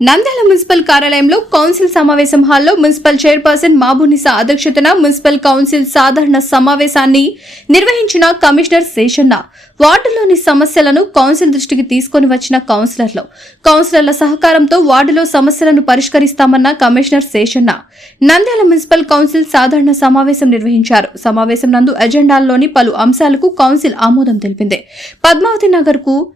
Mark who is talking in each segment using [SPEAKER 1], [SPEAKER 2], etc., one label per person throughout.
[SPEAKER 1] Nandyal municipal కార్యాలయంలో council సమావేశం హాల్లో మున్సిపల్ చైర్పర్సన్ మాబునిసా అధ్యక్షతన మున్సిపల్ కౌన్సిల్ సాధారణ సమావేశాన్ని నిర్వహించిన కమిషనర్ శేషన్న. వార్డులోని సమస్యలను కౌన్సిల్ దృష్టికి తీసుకొని వచ్చిన కౌన్సిలర్లు. కౌన్సిలర్ల సహకారంతో వార్డులో సమస్యలను పరిష్కరిస్తామన్న commissioner Seshanna. Nandyal municipal council సాధారణ సమావేశం నిర్వహించారు. సమావేశం నందు ఎజెండాల్లోని పలు అంశాలకు కౌన్సిల్ ఆమోదం తెలిపింది. పద్మావతి నగర్కు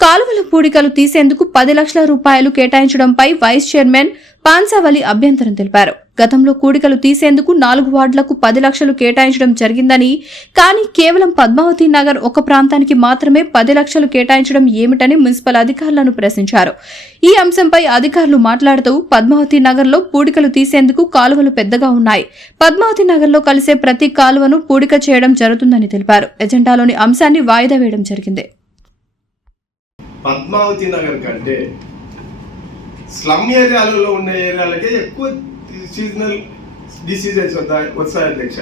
[SPEAKER 1] కాలువల పూడికలు తీసేందుకు పది లక్షల రూపాయలు కేటాయించడంపై వైస్ చైర్మన్ పాన్సావలి అభ్యంతరం తెలిపారు. గతంలో కూడికలు తీసేందుకు నాలుగు వార్డులకు పది లక్షలు కేటాయించడం జరిగిందని కానీ కేవలం పద్మావతి నగర్ ఒక ప్రాంతానికి మాత్రమే పది లక్షలు కేటాయించడం ఏమిటని మున్సిపల్ అధికారులను ప్రశ్నించారు. ఈ అంశంపై అధికారులు మాట్లాడుతూ పద్మావతి నగర్లో పూడికలు తీసేందుకు కాలువలు పెద్దగా ఉన్నాయి. పద్మావతి నగర్లో కలిసే ప్రతి కాలువను పూడిక చేయడం జరుగుతుందని తెలిపారు. ఎజెండాలోని అంశాన్ని వాయిదా వేయడం జరిగింది.
[SPEAKER 2] పద్మావతి నగర్ కంటే స్లమ్ ఏరియాలలో ఉన్న ఏరియాలకే ఎక్కువ సీజనల్ డిసీజెస్ వస్తాయి వస్తాయి అధ్యక్ష.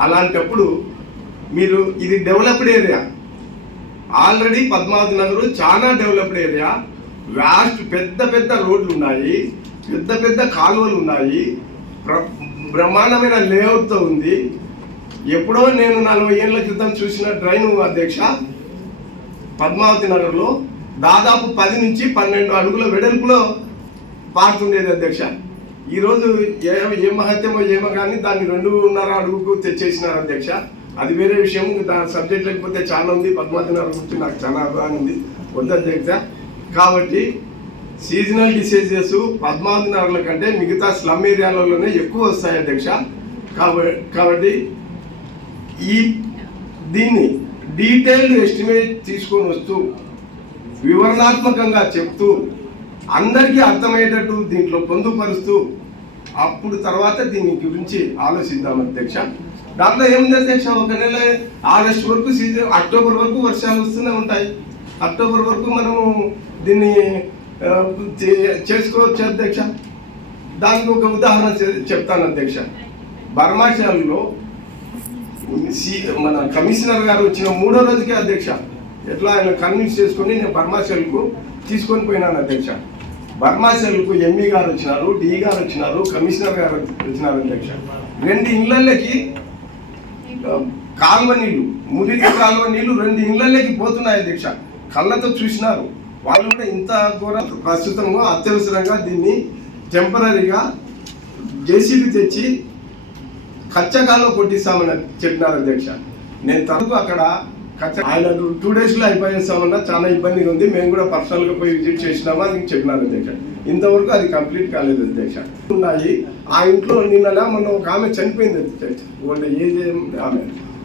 [SPEAKER 2] అలాంటప్పుడు మీరు ఇది developed area already Padmavathi Nagar చాలా డెవలప్డ్ ఏరియా వ్యాస్ట్ పెద్ద పెద్ద రోడ్లు ఉన్నాయి. పెద్ద పెద్ద కాలువలు ఉన్నాయి. ప్ర- బ్రహ్మాండమైన లేఅవుట్తో ఉంది. ఎప్పుడో నేను నలభై ఏళ్ళ క్రితం చూసిన డ్రైన్ అధ్యక్ష పద్మావతి నగర్లో దాదాపు పది నుంచి పన్నెండు అడుగుల వెడల్పులో పారుతుండేది అధ్యక్ష. ఈరోజు ఏ ఏ మహత్యమో ఏమో కానీ దాన్ని రెండున్నర అడుగుకు తెచ్చేసినారు అధ్యక్ష. అది వేరే విషయం దాని సబ్జెక్ట్ లేకపోతే చాలా ఉంది. పద్మావతి నగర్ గురించి నాకు చాలా అభిమానం ఉంది. వద్దు అధ్యక్ష. కాబట్టి సీజనల్ డిసీజెస్ పద్మావతి నగర్ల కంటే మిగతా స్లమ్ ఏరియాలలోనే ఎక్కువ వస్తాయి అధ్యక్ష. కాబట్టి ఈ దీన్ని డీటెయిల్డ్ ఎస్టిమేట్ తీసుకొని వస్తూ వివరణాత్మకంగా చెప్తూ అందరికీ అర్థమయ్యేటట్టు దీంట్లో పొందుపరుస్తూ అప్పుడు తర్వాత దీని గురించి ఆలోచిద్దాం అధ్యక్ష. దాంట్లో ఏముంది అధ్యక్ష? ఒక నెల ఆగస్టు వరకు సీజన్ అక్టోబర్ వరకు వర్షాలు వస్తూనే ఉంటాయి. అక్టోబర్ వరకు మనము దీన్ని చేసుకోవచ్చు అధ్యక్ష? దానికి ఒక ఉదాహరణ చె- చెప్తాను అధ్యక్ష. బర్మాశాలలో మన కమిషనర్ గారు వచ్చిన మూడో రోజుకే అధ్యక్ష. ఎట్లా ఆయన కన్విన్స్ చేసుకొని నేను బర్మాసెల్కు తీసుకొని పోయినాను అధ్యక్ష బర్మాసెల్కు ఎంఈ గారు వచ్చినారు డి గారు వచ్చినారు కమిషనర్ గారు వచ్చినారు అధ్యక్ష రెండు ఇళ్ళకి కాల్వ నీళ్ళు నీళ్ళు మురికి కాలువ నీళ్ళు రెండు ఇళ్ళకి పోతున్నాయి అధ్యక్ష కళ్ళతో చూసినారు. వాళ్ళు కూడా ఇంత ఘోర ప్రస్తుతంలో అత్యవసరంగా దీన్ని టెంపరీగా జేసీబీ తెచ్చి కచ్చకాల్లో కొట్టిస్తామని చెప్పినారు అధ్యక్ష నేను తనకు అక్కడ ఆయన టూ డేస్లో అయిపోయేస్తామన్నా చాలా ఇబ్బందిగా ఉంది. మేము కూడా పర్సనల్గా పోయి విజిట్ చేసినామా అది చెప్పినారు అధ్యక్ష. ఇంతవరకు అది కంప్లీట్ కాలేదు అధ్యక్ష. ఉన్నాయి. ఆ ఇంట్లో నిన్న మొన్న ఒక ఆమె చనిపోయింది అధ్యక్ష. వాళ్ళ ఏజ్ ఆమె.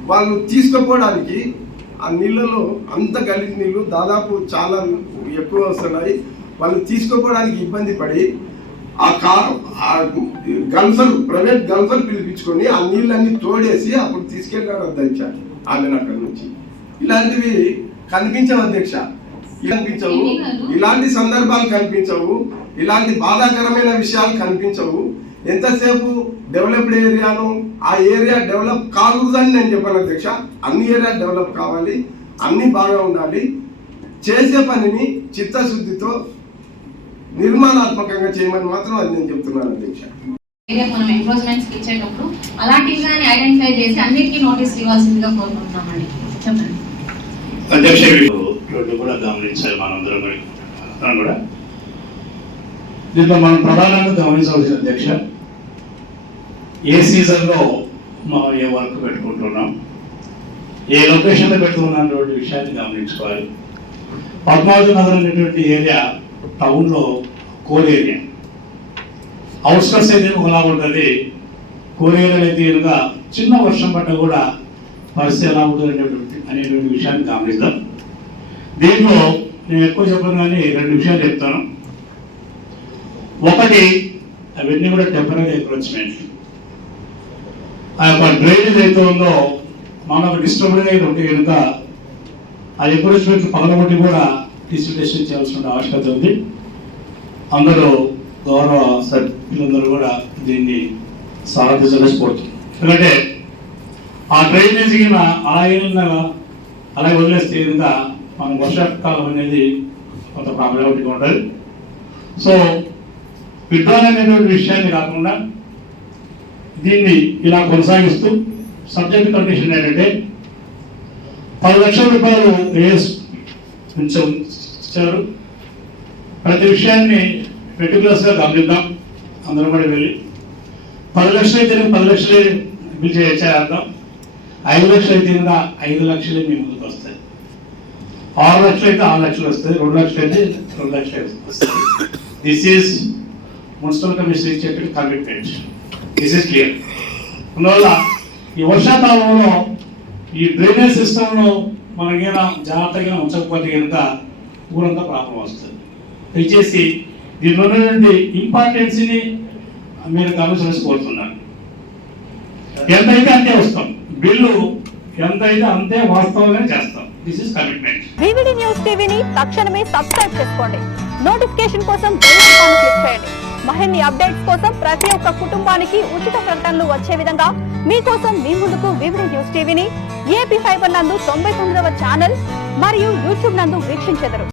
[SPEAKER 2] వాళ్ళు తీసుకుపోవడానికి ఆ నీళ్ళలో అంత గలీజ్ నీళ్ళు దాదాపు చాలా ఎక్కువ వస్తున్నాయి. వాళ్ళు తీసుకుపోవడానికి ఇబ్బంది పడి ఆ కారు ఆ గల్సర్ ప్రైవేట్ గల్సర్ పిలిపించుకొని ఆ నీళ్ళన్ని తోడేసి అప్పుడు తీసుకెళ్ళారు అధ్యక్ష ఆమెను అక్కడి నుంచి. ఇలాంటివి కనిపించవు అధ్యక్ష. కనిపించవు ఇలాంటి సందర్భాలు కనిపించవు ఇలాంటి బాధాకరమైన విషయాలు కనిపించవు ఎంతసేపు డెవలప్డ్ ఏరియాను ఆ ఏరియా డెవలప్ కాకూడదని నేను చెప్పాను అధ్యక్ష. అన్ని ఏరియా డెవలప్ కావాలి. అన్ని బాగా ఉండాలి. చేసే పనిని చిత్తశుద్ధితో నిర్మాణాత్మకంగా చేయమని మాత్రం అది నేను చెప్తున్నాను అధ్యక్ష.
[SPEAKER 3] ఏరియా మనం ఎంక్రోచ్మెంట్స్ ఇచ్చేటప్పుడు అలాంటివి కానీ ఐడెంటిఫై చేసి అన్నిటికీ నోటీస్ ఇవ్వాల్సిందిగా కోరుకుంటున్నామండి. చెప్పండి.
[SPEAKER 4] అధ్యక్ష రోడ్డు కూడా గమనించాలి మనందరం కూడా. అందరం కూడా. దీంట్లో మనం ప్రధానంగా గమనించవలసిన అధ్యక్ష ఏ సీజన్లో మనం ఏ వర్క్ పెట్టుకుంటున్నాం ఏ లొకేషన్లో పెట్టుకున్నాం విషయాన్ని గమనించుకోవాలి. పద్మావతి నగర్ అనేటువంటి ఏరియా టౌన్లో కోల్ ఏరియా. అవుట్స్కట్స్ అయితే ఒకలా ఉంటుంది. కోల్ ఏరియా అయితే చిన్న వర్షం పడ్డ కూడా పరిస్థితి ఎలా ఉంటుంది అనేటువంటి అనేటువంటి విషయాన్ని గమనిద్దాం. దీంట్లో నేను ఎక్కువ చెప్పను కానీ రెండు విషయాలు చెప్తాను. ఒకటి అవన్నీ కూడా టెంపరీ ఎంక్రోచ్మెంట్ ఆ యొక్క డ్రైనేజ్ అయితే ఉందో మనకు డిస్టర్బెన్స్ అయితే ఉంటే కనుక ఆ ఎంక్రోచ్మెంట్ పగలగొట్టి కూడా డిస్ట్రిబ్యూషన్ చేయాల్సిన ఆవశ్యకత ఉంది. అందరూ గౌరవ సభ్యులందరూ కూడా దీన్ని సాధించలేకపోతుంది ఎందుకంటే ఆ డ్రైనేజ్ కింద ఆయన అలాగే వదిలేస్తే కనుక మన వర్షాకాలం అనేది కొంత ప్రాబ్లమాటిక్ ఉంటుంది. సో విడ్రాల్ అనేటువంటి విషయాన్ని కాకుండా దీన్ని ఇలా కొనసాగిస్తూ సబ్జెక్ట్ కండిషన్ ఏంటంటే పది లక్షల రూపాయలు వేస్ ఉంచారు ప్రతి విషయాన్ని మెటికులస్గా గమనిద్దాం. అందరం కూడా వెళ్ళి పది లక్షలు అయితే పది లక్షలే బిల్ చేసేద్దాం ఐదు లక్షలు అయితే కూడా ఐదు లక్షలే మీ ముందుకు వస్తాయి. ఆరు లక్షలు అయితే ఆరు లక్షలు వస్తాయి రెండు లక్షలు అయితే రెండు లక్షలు వస్తాయి. దిస్ ఈజ్ మున్సిపల్ కమిషన్ ఇచ్చేటువంటి కమిట్మెంట్ దిస్ ఇస్ క్లియర్ అందువల్ల ఈ వర్షాకాలంలో ఈ డ్రైనేజ్ సిస్టంలో మనకైనా జాగ్రత్తగా ఉంచకపోతే కనుక ఊరంతా ప్రాబ్లం వస్తుంది. దయచేసి దీనిలో ఉన్నటువంటి ఇంపార్టెన్స్ని మీరు గమనించాల్సి కోరుతున్నాను. ఎంతైతే అంతే వస్తాం. బిల్లు ఎంతైతే అంతే వాస్తవంగా చేస్తాం. This is commitment
[SPEAKER 5] VVD news టీవీని తక్షణమే సబ్స్క్రైబ్ చేసుకోండి. నోటిఫికేషన్ కోసం బెల్ ఐకాన్ క్లిక్ చేయండి. మరిన్ని అప్డేట్స్ కోసం ప్రతి ఒక్క కుటుంబానికి ఉచిత ప్రకటనలు వచ్చే విధంగా మీకోసం మీ ముందుకు వివిడి న్యూస్ టీవీని ఏపీ ఫైబర్ నందు తొంభై తొమ్మిదవ ఛానల్ మరియు యూట్యూబ్ నందు వీక్షించెదరు.